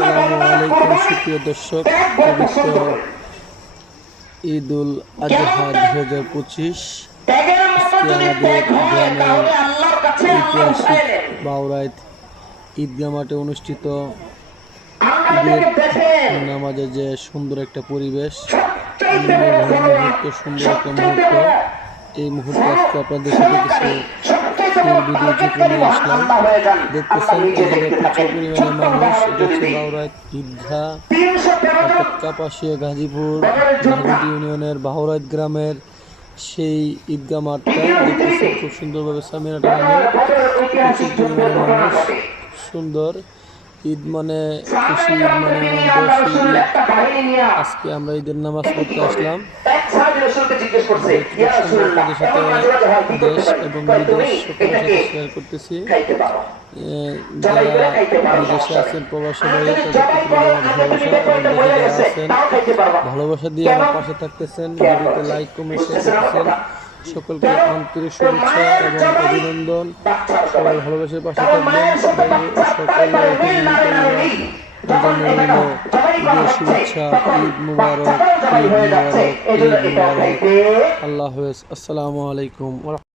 আসসালামু আলাইকুম সুপ্রিয় দর্শক, পবিত্র ঈদ উল আজহা 2025 আজকে আমাদের গ্রামের ঐতিহাসিক বাউরাইত ঈদগাহ মাঠে অনুষ্ঠিত ঈদের নামাজে যে সুন্দর একটা পরিবেশ, মুহূর্ত, সুন্দর একটা মুহূর্ত। এই মুহূর্তে আজকে আপনাদের সাথে কিছু ভিডিও চিত্র নিয়ে আসলাম। দেখতেছেন প্রচুর পরিমাণে মানুষ। এটা হচ্ছে বাউরাইত ঈদগাহ, কাপাসিয়া গাজীপুর ইউনিয়নের বাউরাইত গ্রামের সেই ঈদগাহ মাঠটা দেখতেছেন। খুব সুন্দরভাবে সামিয়ানা টাঙানো, প্রচুর পরিমাণে মানুষ। সুন্দর ঈদ মানে খুশি, ঈদ মানে আজকে আমরা ঈদের নামাজ পড়তে আসলাম। দেশ এবং বিদেশ সকলের সাথে শেয়ার করতেছি। যারা বিদেশে আছেন, প্রবাসী ভাইরা, ভালোবাসা দিয়ে আমার পাশে থাকতেছেন, ভিডিওতে লাইক কমেন্ট করতেছেন। সকলকে আন্তরিক শুভেচ্ছা এবং অভিনন্দন। সবাই ভালোবাসার পাশে থাকবেন। শুভেচ্ছা, ঈদ মুবারক, ঈদ মুবারক, ঈদ মুবারক। আল্লাহ হাফেজ। আসসালামু আলাইকুম।